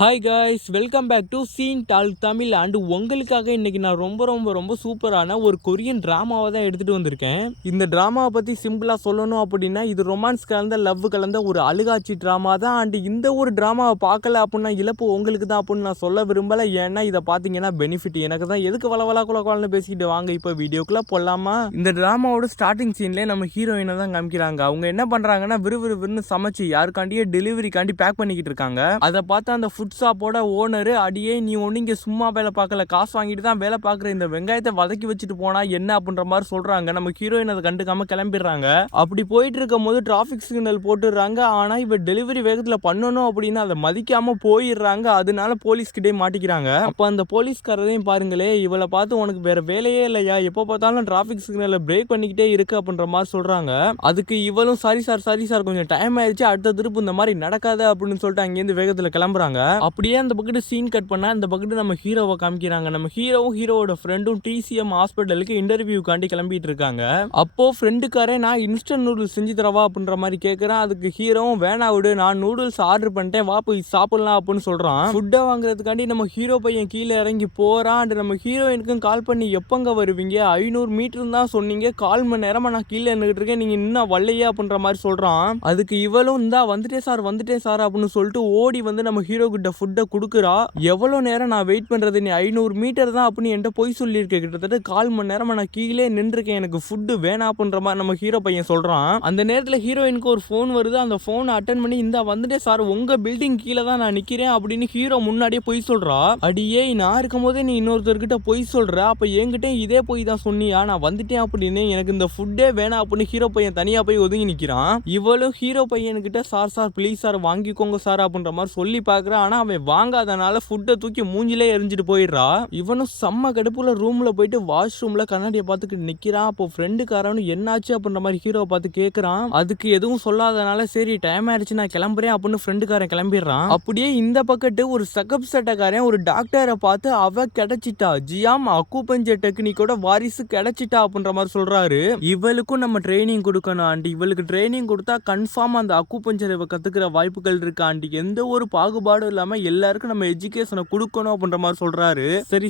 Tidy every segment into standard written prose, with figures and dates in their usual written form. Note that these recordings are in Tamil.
Hi guys, welcome back to சீன் டால் தமிழ். அண்டு உங்களுக்காக இன்னைக்கு நான் ரொம்ப சூப்பரான ஒரு கொரியன் ட்ராமாவை தான் எடுத்துகிட்டு வந்திருக்கேன். இந்த ட்ராமாவை பற்றி சிம்பிளாக சொல்லணும் அப்படின்னா, இது ரொமான்ஸ் கலந்த லவ் கலந்த ஒரு அழுகாட்சி ட்ராமா தான். அண்டு இந்த ஒரு ட்ராமாவை பார்க்கல அப்படின்னா இழப்பு உங்களுக்கு தான் அப்படின்னு நான் சொல்ல விரும்பலை. ஏன்னா இதை பார்த்தீங்கன்னா பெனிஃபிட் எனக்கு தான். எதுக்கு வளவலா குலன்னு பேசிக்கிட்டு வாங்க இப்போ வீடியோக்குள்ளே போடலாமா? இந்த ட்ராமாவோட ஸ்டார்டிங் சீன்லேயே நம்ம ஹீரோயினை தான் காமிக்கிறாங்க. அவங்க என்ன பண்ணுறாங்கன்னா விறுவிறுன்னு சமைச்சு யாருக்காண்டியே டெலிவரிக்காண்டி பேக் பண்ணிக்கிட்டு இருக்காங்க. அதை பார்த்து அந்த ஃபுட் ஷாப்போட ஓனரு, அடியே நீ ஒன்று இங்கே சும்மா வேலை பார்க்கல, காசு வாங்கிட்டு தான் வேலை பார்க்குற, இந்த வெங்காயத்தை வதக்கி வச்சுட்டு போனா என்ன அப்படின்ற மாதிரி சொல்றாங்க. நம்ம ஹீரோயின் அதை கண்டுக்காம கிளம்பிடுறாங்க. அப்படி போயிட்டு இருக்கும் போது டிராஃபிக் சிக்னல் போட்டுடுறாங்க. ஆனா இவ டெலிவரி வேகத்துல பண்ணணும் அப்படின்னு அதை மதிக்காம போயிடுறாங்க. அதனால போலீஸ்கிட்டே மாட்டிக்கிறாங்க. அப்ப அந்த போலீஸ்காரரையும் பாருங்களே, இவளை பார்த்து உனக்கு வேற வேலையே இல்லையா, எப்போ பார்த்தாலும் டிராஃபிக் சிக்னலை பிரேக் பண்ணிக்கிட்டே இருக்கு அப்படின்ற மாதிரி சொல்றாங்க. அதுக்கு இவளும் சாரி சார் கொஞ்சம் டைம் ஆயிடுச்சு, அடுத்த திருப்பு இந்த மாதிரி நடக்காது அப்படின்னு சொல்லிட்டு அங்கேருந்து வேகத்துல கிளம்புறாங்க. அப்படியே அந்த பக்கத்து சீன் கட் பண்ணா இந்த பக்கத்து நம்ம ஹீரோவை காமிக்கிறாங்க. நம்ம ஹீரோவும் ஹீரோவோட ஃப்ரெண்டும் டிசிஎம் ஹாஸ்பிட்டலுக்கு இன்டர்வியூக்காண்டி கிளம்பிட்டு இருக்காங்க. அப்போ ஃப்ரெண்டுக்காரே நான் இன்ஸ்டன்ட் நூடுல்ஸ் செஞ்சு தரவா அப்படின்ற மாதிரி கேட்குறேன். அதுக்கு ஹீரோவும் வேணா விடு, நான் நூடுல்ஸ் ஆர்டர் பண்ணிட்டேன், வா போய் சாப்பிடலாம் அப்படின்னு சொல்றான். ஃபுட்டை வாங்குறதுக்காண்டி நம்ம ஹீரோ பையன் கீழே இறங்கி போறான். நம்ம ஹீரோயினுக்கும் கால் பண்ணி எப்பங்க வருவீங்க, 500 மீட்டர் தான் சொன்னீங்க, 1/4 மணி நேரமா நான் கீழே நின்றுட்டு இருக்கேன், நீங்க இன்னும் வரலையே அப்படின்ற மாதிரி சொல்றான். அதுக்கு இவளும் இந்தா வந்துட்டேன் சார் அப்படின்னு சொல்லிட்டு ஓடி வந்து நம்ம ஹீரோ கிட்ட ஃபுட்டை கொடுக்குறா. எவ்வளோ நேரம் நான் வெயிட் பண்றது, நீ 500 மீட்டர் தான் அப்படின்னு என்கிட்ட போய் சொல்லியிருக்கேன், கிட்டத்தட்ட 1/4 மணி நேரமா நான் கீழே நின்றுருக்கேன், எனக்கு ஃபுட்டு வேணாம் அப்படின்ற மாதிரி நம்ம ஹீரோ பையன் சொல்றான். அந்த நேரத்தில் ஹீரோயினுக்கு ஒரு ஃபோன் வருது. அந்த ஃபோனை அட்டன் பண்ணி இந்த வந்துட்டே சார், உங்க பில்டிங் கீழே தான் நான் நிக்கிறேன் அப்படின்னு ஹீரோ முன்னாடியே போய் சொல்றா. அடியே நான் இருக்கும் போதே நீ இன்னொருத்தர்கிட்ட போய் சொல்ற, அப்ப என்கிட்ட இதே போய் தான் சொன்னியா, நான் வந்துட்டேன் அப்படின்னு, எனக்கு இந்த ஃபுட்டே வேணாம் அப்படின்னு ஹீரோ பையன் தனியா போய் ஒதுங்கி நிக்கிறான். இவளும் ஹீரோ பையன்கிட்ட சார் ப்ளீஸ் சார் வாங்கிக்கோங்க சார் அப்படின்ற மாதிரி சொல்லி பாக்குறான். ஆனா அவன் வாங்காதனால ஃபுட்டை தூக்கி மூஞ்சிலே எரிஞ்சிட்டு போயிடுறா. இவனும் செம்ம கடுப்புல ரூம்ல போயிட்டு வாஷ்ரூம்ல கண்ணாடியை பார்த்துக்கிட்டு நிக்கிறான். அப்போ ஃப்ரெண்டுக்காரனு என்னாச்சு அப்படின்ற மாதிரி ஹீரோவை பார்த்து கேட்கறான். அதுக்கு எதுவும் சொல்லாதனால சரி டைம் ஆயிடுச்சு நான் கிளம்புறேன் அப்படின்னு ஃப்ரெண்டுக்காரன் கிளம்பிடுறான். அப்படியே இந்த பக்கத்து ஒரு சகப் சட்டக்காரன் ஒரு டாக்டரை பார்த்து அவ கிடைச்சிட்டா, ஜியாம் அக்குபஞ்சர் டெக்னிக்கோட வாரிசு கிடைச்சிட்டா அப்படின்ற மாதிரி சொல்றாரு. இவளுக்கும் நம்ம ட்ரைனிங் கொடுக்கணும் ஆண்டி, இவளுக்கு ட்ரைனிங் கொடுத்தா கன்ஃபார்ம் அந்த அக்குபஞ்சர் இவ கத்துக்கிற வாய்ப்புகள் இருக்கு ஆண்டி, எந்த ஒரு பாகுபாடும் இல்லாம எல்லாருக்கும் நம்ம எஜுகேஷனை கொடுக்கணும் அப்படின்ற மாதிரி சொல்றாரு.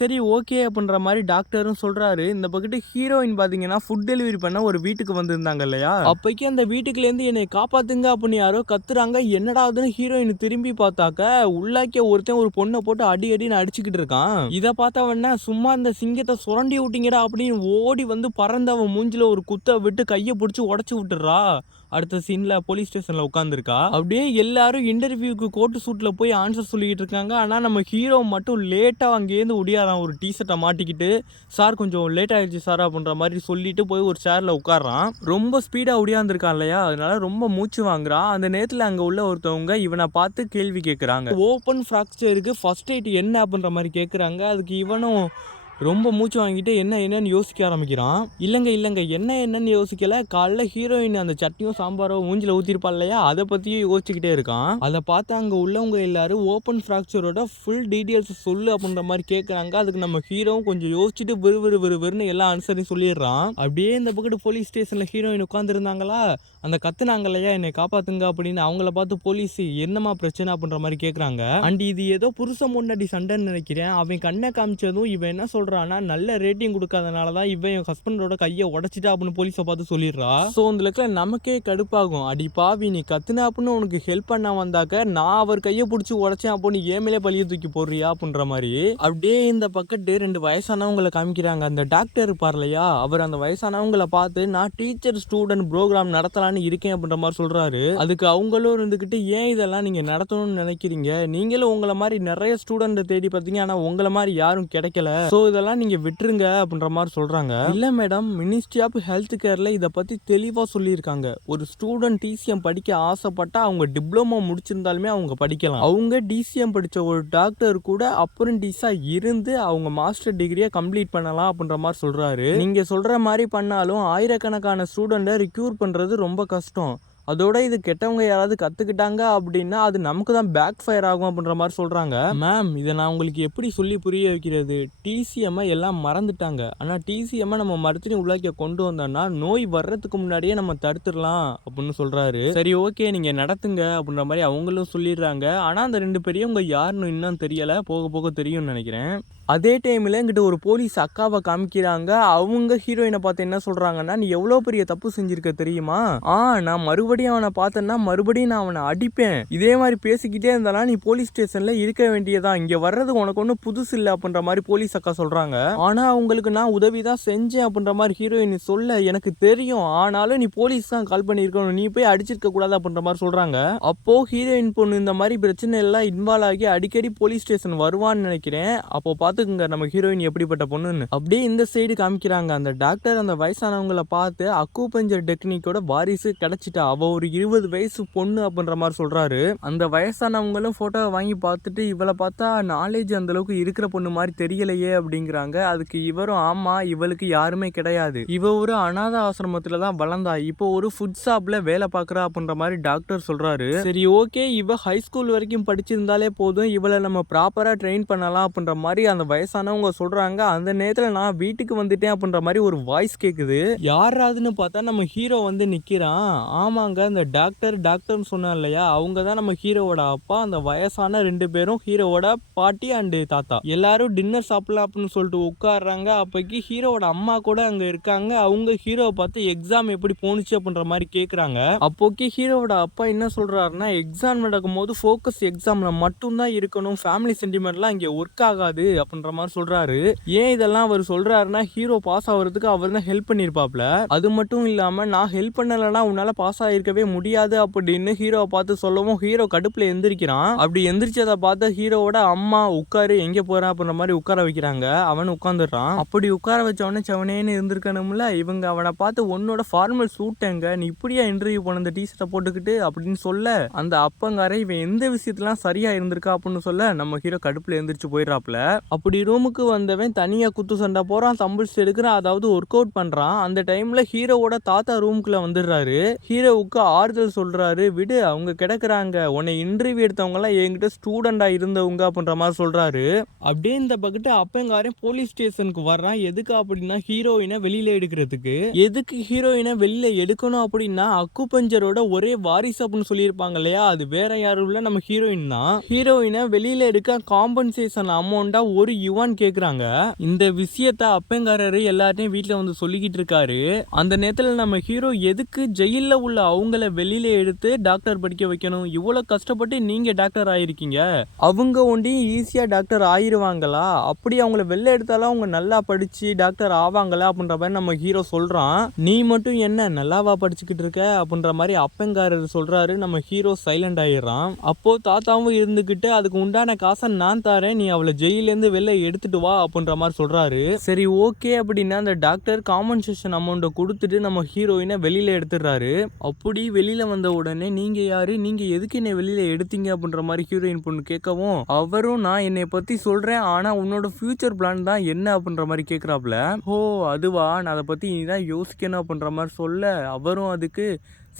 சரி ஓகே அப்படின்ற மாதிரி டாக்டரும் சொல்றாரு. இந்த பக்கத்து ஹீரோயின் பாத்தீங்கன்னா ஃபுட் டெலிவரி பண்ண ஒரு வீட்டுக்கு வந்திருந்தாங்க இல்லையா, அப்பைக்கு அந்த வீட்டுக்குல இருந்து என்னை காப்பாத்துங்க அப்படின்னு யாரோ கத்துறாங்க. என்னடா அதுன்னு ஹீரோயின் திரும்பி பார்த்தாக்க உள்ளாக்கிய ஒருத்தன் ஒரு பொண்ணை போட்டு அடின்னு அடிச்சுக்கிட்டு இருக்கான். இதை பார்த்தவன சும்மா இந்த சிங்கத்தை சுரண்டி விட்டீங்கடா அப்படின்னு ஓடி வந்து பறந்தவ மூஞ்சில ஒரு குத்த விட்டு கையை பிடிச்சி உடச்சு விட்டுறா. அடுத்த சீன்ல போலீஸ் ஸ்டேஷன்ல உட்காந்துருக்கா. அப்படியே எல்லாரும் இன்டர்வியூக்கு கோட்டு சூட்ல போய் ஆன்சர் சொல்லிட்டு இருக்காங்க. ஆனா நம்ம ஹீரோ மட்டும் லேட்டா அங்கேருந்து ஒடியாரான் ஒரு டிஷர்ட்டை மாட்டிக்கிட்டு, சார் கொஞ்சம் லேட் ஆயிடுச்சு சார் அப்படின்ற மாதிரி சொல்லிட்டு போய் ஒரு சேர்ல உட்காரான். ரொம்ப ஸ்பீடா ஒடியாந்துருக்கான் இல்லையா, அதனால ரொம்ப மூச்சு வாங்குறான். அந்த நேரத்துல அங்க உள்ள ஒருத்தவங்க இவனை பார்த்து கேள்வி கேட்கறாங்க. ஓப்பன் ஃப்ராக்சருக்கு ஃபர்ஸ்ட் எய்ட் என்ன அப்படின்ற மாதிரி கேட்கறாங்க. அதுக்கு இவனும் ரொம்ப மூச்சு வாங்கிட்டு என்னன்னு யோசிக்க ஆரம்பிக்கிறான். இல்லைங்க என்னன்னு யோசிக்கல, காலைல ஹீரோயின் அந்த சட்னியும் சாம்பாரோ மூஞ்சில ஊத்திருப்பா இல்லையா, அதை பத்தியும் யோசிச்சுக்கிட்டே இருக்கான். அதை பார்த்து அங்க உள்ளவங்க எல்லாரும் ஓப்பன் ஃப்ராக்சரோட ஃபுல் டீடைல்ஸ் சொல்லு அப்படின்ற மாதிரி கேட்கறாங்க. அதுக்கு நம்ம ஹீரோவும் கொஞ்சம் யோசிச்சுட்டு விறுவிறுன்னு எல்லா ஆன்சரையும் சொல்லிடுறான். அப்படியே இந்த பக்கத்து போலீஸ் ஸ்டேஷன்ல ஹீரோயின் உட்கார்ந்து இருந்தாங்களா, அந்த கத்துனாங்க இல்லையா என்னை காப்பாத்துங்க அப்படின்னு, அவங்கள பார்த்து போலீஸ் என்னமா பிரச்சனை அப்படின்ற மாதிரி கேட்கறாங்க. அண்ட் இது ஏதோ புருஷன் முன்னாடி சண்டைன்னு நினைக்கிறேன். அவன் கண்ணை காமிச்சதும் இவன் என்ன சொல்றான்னா, நல்ல ரேட்டிங் கொடுக்காதனாலதான் இவன் ஹஸ்பண்டோட கையை உடைச்சிட்டா அப்படின்னு போலீஸை பார்த்து சொல்லிடுறா. சோ இந்த நமக்கே கடுப்பாகும். அடி பாவி நீ கத்துனா அப்படின்னு உனக்கு ஹெல்ப் பண்ண வந்தாக்க நான் அவர் கையை பிடிச்சி உடைச்சேன் அப்படின்னு ஏமேலே பழிய தூக்கி போடுறியா அப்படின்ற மாதிரி. அப்படியே இந்த பக்கத்து 2 வயசானவங்களை காமிக்கிறாங்க. அந்த டாக்டர் இருப்பார் இல்லையா, அவர் அந்த வயசானவங்களை பார்த்து நான் டீச்சர் ஸ்டூடெண்ட் ப்ரோக்ராம் நடத்தலான்னு இருக்கேன் அப்படின்ற மாதிரி சொல்றாரு. அதுக்கு அவங்களும் இருந்துகிட்டு ஏன் இதெல்லாம் நீங்க நடத்தணும்னு நினைக்கிறீங்க, நீங்களும் உங்களை மாதிரி நிறைய ஸ்டூடெண்ட் தேடி பார்த்தீங்க, ஆனா உங்களை மாதிரி யாரும் கிடைக்கல, சோ இதெல்லாம் நீங்க விட்டுருங்க அப்படின்ற மாதிரி சொல்றாங்க. இல்ல மேடம், மினிஸ்ட்ரி ஆஃப் ஹெல்த் கேர்ல இதை பத்தி தெளிவா சொல்லியிருக்காங்க. ஒரு ஸ்டூடெண்ட் டிசிஎம் படிக்க ஆசைப்பட்டா அவங்க டிப்ளமோ முடிச்சிருந்தாலுமே அவங்க படிக்கலாம். அவங்க டிசிஎம் படிச்ச ஒரு டாக்டர் கூட அப்ரெண்டிஸா இருந்து அவங்க மாஸ்டர் டிகிரியை கம்ப்ளீட் பண்ணலாம் அப்படின்ற மாதிரி சொல்றாரு. நீங்க சொல்ற மாதிரி பண்ணாலும் ஆயிரக்கணக்கான ஸ்டூடெண்ட்டை ரிக்யூர் பண்றது ரொம்ப கஷ்டம். அதோட இது கெட்டவங்க யாராவது கத்துக்கிட்டாங்க அப்படின்னா அது நமக்கு தான் பேக் ஃபயர் ஆகும் அப்படின்ற மாதிரி சொல்றாங்க. மேம், இதை நான் உங்களுக்கு எப்படி சொல்லி புரிய வைக்கிறது? டிசிஎம் எல்லாம் மறந்துட்டாங்க. ஆனா டிசிஎம் நம்ம மருத்துவ உலக கொண்டு வந்தோம்னா நோய் வர்றதுக்கு முன்னாடியே நம்ம தடுத்துடலாம் அப்படின்னு சொல்றாரு. சரி, ஓகே, நீங்க நடத்துங்க அப்படின்ற மாதிரி அவங்களும் சொல்லிடுறாங்க. ஆனா அந்த 2 பெரியவங்க யாருன்னு இன்னும் தெரியல. போக போக தெரியும்னு நினைக்கிறேன். அதே டைமில் என்கிட்ட ஒரு போலீஸ் அக்காவை காமிக்கிறாங்க. அவங்க ஹீரோயினை பார்த்து என்ன சொல்கிறாங்கன்னா, நீ எவ்வளோ பெரிய தப்பு செஞ்சுருக்க தெரியுமா? நான் மறுபடியும் அவனை பார்த்தேன்னா மறுபடியும் நான் அவனை அடிப்பேன். இதே மாதிரி பேசிக்கிட்டே இருந்தாலும் நீ போலீஸ் ஸ்டேஷனில் இருக்க வேண்டியதான். இங்கே வர்றது உனக்கு ஒன்றும் புதுசு இல்லை அப்படின்ற மாதிரி போலீஸ் அக்கா சொல்கிறாங்க. ஆனால் அவங்களுக்கு நான் உதவி தான் செஞ்சேன் அப்படின்ற மாதிரி ஹீரோயின் சொல்ல, எனக்கு தெரியும், ஆனாலும் நீ போலீஸ் தான் கால் பண்ணியிருக்கணும், நீ போய் அடிச்சிருக்க கூடாது அப்படின்ற மாதிரி சொல்கிறாங்க. அப்போது ஹீரோயின் பொண்ணு இந்த மாதிரி பிரச்சனை எல்லாம் இன்வால்வ் ஆகி அடிக்கடி போலீஸ் ஸ்டேஷன் வருவான்னு நினைக்கிறேன். அப்போ பார்த்துக்குங்க நம்ம ஹீரோயின் எப்படிப்பட்ட பொண்ணுன்னு. அப்படியே இந்த சைடு காமிக்கிறாங்க. அந்த டாக்டர் அந்த வயசானவங்களை பார்த்து அக்குபஞ்சர் டெக்னிக்கோட வாரிசு கிடைச்சிட்டா, அவ ஒரு 20 வயசு பொண்ணு அப்படின்ற மாதிரி சொல்றாரு. அந்த வயசானவங்களும் போட்டோவை வாங்கி பார்த்துட்டு இவளை பார்த்தா நாலேஜ் அந்த அளவுக்கு இருக்கிற பொண்ணு மாதிரி தெரியலையே அப்படிங்கிறாங்க. அதுக்கு இவரும், ஆமா, இவளுக்கு யாருமே கிடையாது, இவ ஒரு அனாத ஆசிரமத்துல தான் வளர்ந்தா, இப்போ ஒரு ஃபுட் ஷாப்ல வேலை பார்க்கறா அப்படின்ற மாதிரி டாக்டர் சொல்றாரு. சரி, ஓகே, இவ ஹை ஸ்கூல் வரைக்கும் படிச்சிருந்தாலே போதும், இவளை நம்ம ப்ராப்பரா ட்ரெயின் பண்ணலாம் அப்படின்ற மாதிரி அந்த வயசானவங்க சொல்றாங்க. அந்த நேரத்தில் நான் வீட்டுக்கு வந்துட்டேன் அப்படின்ற மாதிரி ஒரு வாய்ஸ் கேட்குது. யாராதுன்னு பார்த்தா நம்ம ஹீரோ வந்து நிற்கிறான். ஆமாங்க, அந்த டாக்டர்னு சொன்னேன் இல்லையா, அவங்க தான் நம்ம ஹீரோவோட அப்பா. அந்த வயசான 2 பேரும் ஹீரோவோட பாட்டி அண்டு தாத்தா எல்லாரும் டின்னர் சாப்பிடலாம் அப்படின்னு சொல்லிட்டு உட்காடுறாங்க. அப்போக்கி ஹீரோவோட அம்மா கூட அங்கே இருக்காங்க. அவங்க ஹீரோவை பார்த்து எக்ஸாம் எப்படி போணுச்சு அப்படின்ற மாதிரி கேட்குறாங்க. அப்போக்கி ஹீரோவோட அப்பா என்ன சொல்றாருன்னா, எக்ஸாம் நடக்கும் போது ஃபோக்கஸ் எக்ஸாமில் மட்டும்தான் இருக்கணும், ஃபேமிலி சென்டிமெண்ட்லாம் இங்கே ஒர்க் ஆகாது அப்படின்ற மாதிரி சொல்றாரு. ஏன் இதெல்லாம் அவர் சொல்றாருன்னா, ஹீரோ பாஸ் ஆகிறதுக்கு அவர் தான் ஹெல்ப் பண்ணிருப்பாப்ல. அது மட்டும் இல்லாம நான் ஹெல்ப் பண்ணலன்னா உன்னால பாஸ் ஆகிருக்கவே முடியாது அப்படின்னு ஹீரோவை பார்த்து சொல்லவும் ஹீரோ கடுப்புல எந்திரிக்கிறான். அப்படி எந்திரிச்சதை பார்த்து ஹீரோவோட அம்மா, உட்காரு, எங்க போற அப்படின்ற மாதிரி உட்கார வைக்கிறாங்க. அவன் உட்காந்துடுறான். அப்படி உட்கார வச்சவனே செவனேன்னு இருந்திருக்கணும்ல. இவங்க அவனை பார்த்து, உன்னோட ஃபார்மல் சூட் எங்க, நீ இப்படியா இன்டர்வியூ போன இந்த டிஷர்ட்டை போட்டுக்கிட்டு அப்படின்னு சொல்ல, அந்த அப்பங்கார இவன் எந்த விஷயத்தெல்லாம் சரியா இருந்திருக்கா அப்படின்னு சொல்ல நம்ம ஹீரோ கடுப்புல எந்திரிச்சு போயிடுறாப்ல. அப்படி ரூமுக்கு வந்தவன் தனியா குத்து சண்டை போறான், தம்பிள்ஸ் எடுக்கிறான், அதாவது ஒர்க் அவுட் பண்றான். அந்த டைம்ல ஹீரோவோட தாத்தா ரூமுக்குள்ள வந்துடுறாரு. ஹீரோவுக்கு ஆறுதல் சொல்றாரு. விடு, அவங்க கிடக்குறாங்க, உன்னை இன்டர்வியூ எடுத்தவங்க எல்லாம் என்கிட்ட ஸ்டூடெண்டா இருந்தவங்க அப்படின்ற மாதிரி சொல்றாரு. அப்படியே இந்த பக்கத்து அப்பங்காரன் போலீஸ் ஸ்டேஷனுக்கு வர்றான். எதுக்கு அப்படின்னா ஹீரோயினை வெளியில எடுக்கிறதுக்கு. எதுக்கு ஹீரோயினை வெளியில எடுக்கணும் அப்படின்னா, அக்குபஞ்சரோட ஒரே வாரிசு அப்படின்னு சொல்லியிருப்பாங்க இல்லையா, அது வேற யாரும் இல்ல, நம்ம ஹீரோயின் தான். ஹீரோயினை வெளியில எடுக்க காம்பன்சேஷன் அமௌண்டா 1 யுவான் கேக்குறாங்க. இந்த விஷயத்த அப்பங்காரரு எல்லாத்தையும் வீட்டுல வந்து சொல்லிக்கிட்டு இருக்காரு. அந்த நேரத்துல நம்ம ஹீரோ, எதுக்கு ஜெயில உள்ள அவங்கள வெளியில எடுத்து டாக்டர் படிக்க வைக்கணும், இவ்வளவு கஷ்டப்பட்டு நீங்க டாக்டர் ஆயிருக்கீங்க, அவங்க ஒண்டி ஈஸியா டாக்டர் ஆயிருவாங்களா, அப்படி அவங்கள வெளில எடுத்தாலும் அவங்க நல்லா படிச்சு டாக்டர் ஆவாங்களா அப்படின்ற மாதிரி நம்ம ஹீரோ சொல்றான். நீ மட்டும் என்ன நல்லாவா படிச்சுக்கிட்டு இருக்க அப்படின்ற மாதிரி அப்பங்காரர் சொல்றாரு. நம்ம ஹீரோ சைலண்ட் ஆயிடுறான். அப்போ தாத்தாவும் இருந்துகிட்டு, அதுக்கு உண்டான காசை நான் தாரேன், நீ அவளை ஜெயிலேருந்து வெளில எடுத்துட்டு வா அப்படின்ற மாதிரி சொல்றாரு. சரி, ஓகே அப்படின்னா அந்த டாக்டர் காம்பன்சேஷன் அமௌண்ட்டை கொடுத்துட்டு நம்ம ஹீரோயினை வெளியில எடுத்துடுறாரு. அப்படி வெளியில வந்த உடனே, நீங்க யாரு, நீங்க எதுக்கு என்னை வெளியில எடுத்தீங்க அப்படின்ற மாதிரி ஹீரோயின் பொண்ணு கேட்கவும், அவரும், நான் என்னை பத்தி சொல்றேன், ஆனா உன்னோட ஃபியூச்சர் பிளான் தான் என்ன அப்படின்ற மாதிரி கேட்குறாப்ல. ஓ, அதுவா, நான் அதை பத்தி நீதான் யோசிக்கணும் அப்படின்ற மாதிரி சொல்ல, அவரும் அதுக்கு,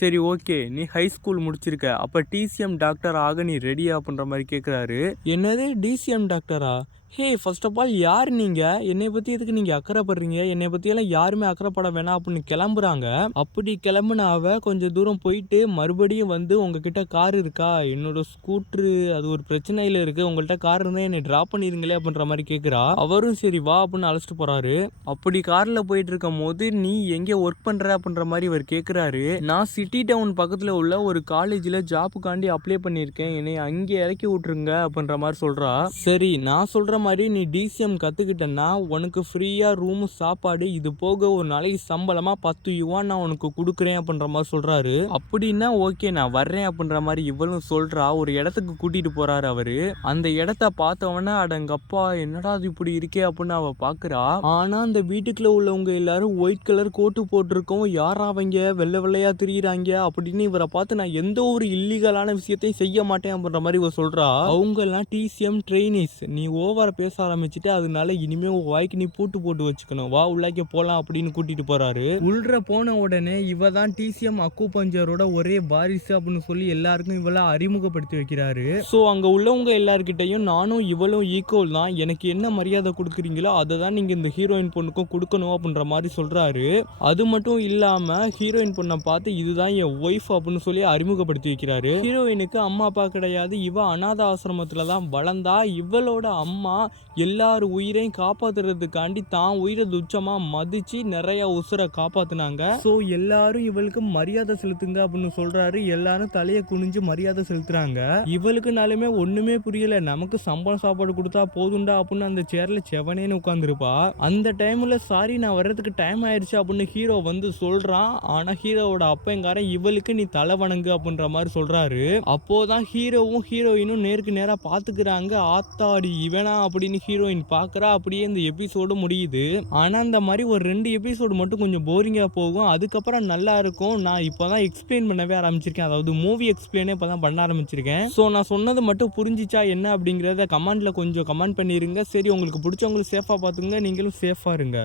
சரி, ஓகே, நீ ஹை ஸ்கூல் முடிச்சிருக்க, அப்ப டிசிஎம் டாக்டர் ஆக நீ ரெடியா அப்படின்ற மாதிரி கேட்குறாரு. என்னது டிசிஎம் டாக்டரா? ஹே, ஃபர்ஸ்ட் ஆஃப் ஆல் யார் நீங்கள், என்னை பற்றி எதுக்கு நீங்கள் அக்கறைப்படுறீங்க, என்னை பற்றியெல்லாம் யாருமே அக்கறைப்பட வேணாம் அப்படின்னு கிளம்புறாங்க. அப்படி கிளம்புனாவ கொஞ்சம் தூரம் போயிட்டு மறுபடியும் வந்து, உங்ககிட்ட கார் இருக்கா, என்னோட ஸ்கூட்ரு அது ஒரு பிரச்சனையில் இருக்குது, உங்கள்கிட்ட கார் இருந்தால் என்னை ட்ராப் பண்ணிடுங்களே அப்படின்ற மாதிரி கேட்குறா. அவரும் சரி வா அப்படின்னு அழைச்சிட்டு போகிறாரு. அப்படி காரில் போயிட்டு இருக்கும் போது, நீ எங்கே ஒர்க் பண்ணுற அப்படின்ற மாதிரி இவர் கேட்குறாரு. நான் சிட்டி டவுன் பக்கத்தில் உள்ள ஒரு காலேஜில் ஜாப்புக்காண்டி அப்ளை பண்ணியிருக்கேன், என்னை அங்கே இறக்கி விட்ருங்க அப்படின்ற மாதிரி சொல்கிறா. சரி, நான் சொல்கிற மாதிரி நீ டிசிஎம் கற்றுக்கிட்டேன்னா உனக்கு ஃப்ரீயாக ரூமு, சாப்பாடு, இது போக ஒரு நாளைக்கு சம்பளமாக 10 யுவான் நான் உனக்கு கொடுக்குறேன் அப்படின்ற மாதிரி சொல்கிறாரு. அப்படின்னா ஓகே, நான் வர்றேன் அப்படின்ற மாதிரி இவளும் சொல்கிறா. ஒரு இடத்துக்கு கூட்டிகிட்டு போகிறாரு அவர். அந்த இடத்த பார்த்தவொன்னே, அடங்கப்பா என்னடா அது இப்படி இருக்கே அப்படின்னு அவள் பார்க்குறா. ஆனால் அந்த வீட்டுக்குள்ளே உள்ளவங்க எல்லாரும் ஒயிட் கலர் கோட்டு போட்டிருக்கோம். யார் அவங்க வெள்ளை வெள்ளையாக திரியிறாங்க பண்ணிட்டாங்க அப்படின்னு இவரை பார்த்து நான் எந்த ஒரு இல்லீகலான விஷயத்தையும் செய்ய மாட்டேன் அப்படின்ற மாதிரி இவர் சொல்றா. அவங்க எல்லாம் டிசிஎம் ட்ரெயினிஸ், நீ ஓவரா பேச ஆரம்பிச்சுட்டு அதனால இனிமே உன் வாய்க்கு நீ பூட்டு போட்டு வச்சுக்கணும், வா உள்ளாக்கே போலாம் அப்படின்னு கூட்டிட்டு போறாரு. உள்ள போன உடனே இவ தான் டிசிஎம் அக்கு பஞ்சரோட ஒரே வாரிசு அப்படின்னு சொல்லி எல்லாருக்கும் இவளை அறிமுகப்படுத்தி வைக்கிறாரு. ஸோ அங்க உள்ளவங்க எல்லார்கிட்டையும் நானும் இவளும் ஈக்குவல் தான், எனக்கு என்ன மரியாதை கொடுக்குறீங்களோ அதை தான் நீங்க இந்த ஹீரோயின் பொண்ணுக்கும் கொடுக்கணும் அப்படின்ற மாதிரி சொல்றாரு. அது மட்டும் இல்லாம ஹீரோயின் பொண்ணை பார்த்து இதுதான் என் ஒய்ஃப் அப்படின்னு சொல்லி அறிமுகப்படுத்தி வைக்கிறாரு. ஹீரோயினுக்கு அம்மா அப்பா கிடையாது, இவ அநாத ஆசிரமத்துல தான் வளர்ந்தா. இவளோட அம்மா எல்லார் உயிரையும் காப்பாத்துறதுக்காண்டி தான் உயிரை துச்சமா மதிச்சு நிறைய உசுரை காப்பாத்துனாங்க. ஸோ எல்லாரும் இவளுக்கு மரியாதை செலுத்துங்க அப்படின்னு சொல்றாரு. எல்லாரும் தலையை குனிஞ்சு மரியாதை செலுத்துறாங்க. இவளுக்குனாலுமே ஒண்ணுமே புரியல, நமக்கு சம்பளம் சாப்பாடு கொடுத்தா போதுண்டா அப்படின்னு அந்த சேர்ல செவனேன்னு உட்காந்துருப்பா. அந்த டைம்ல சாரி நான் வர்றதுக்கு டைம் ஆயிடுச்சு அப்படின்னு ஹீரோ வந்து சொல்றான். ஆனா ஹீரோவோட அப்பங்காரன் இவளுக்கு நீ தலை வணங்கு அப்படின்ற மாதிரி சொல்றாரு. அப்போதான் ஹீரோவும் ஹீரோயினும் நேருக்கு நேரா பாத்துக்கிறாங்க. ஆத்தாடி இவனா அப்படின்னு ஹீரோயின் பாக்குறா. அப்படியே இந்த எபிசோடு முடியுது. ஆனா அந்த மாதிரி ஒரு 2 எபிசோடு மட்டும் கொஞ்சம் போரிங்கா போகும், அதுக்கப்புறம் நல்லா இருக்கும். நான் இப்பதான் எக்ஸ்பிளைன் பண்ணவே ஆரம்பிச்சிருக்கேன், அதாவது மூவி எக்ஸ்பிளைனே இப்பதான் பண்ண ஆரம்பிச்சிருக்கேன். ஸோ நான் சொன்னது மட்டும் புரிஞ்சிச்சா என்ன அப்படிங்கிறத கமெண்ட்ல கொஞ்சம் கமெண்ட் பண்ணிருங்க. சரி, உங்களுக்கு பிடிச்சவங்களுக்கு சேஃபா பாத்துங்க, நீங்களும் சேஃபா இருங்க.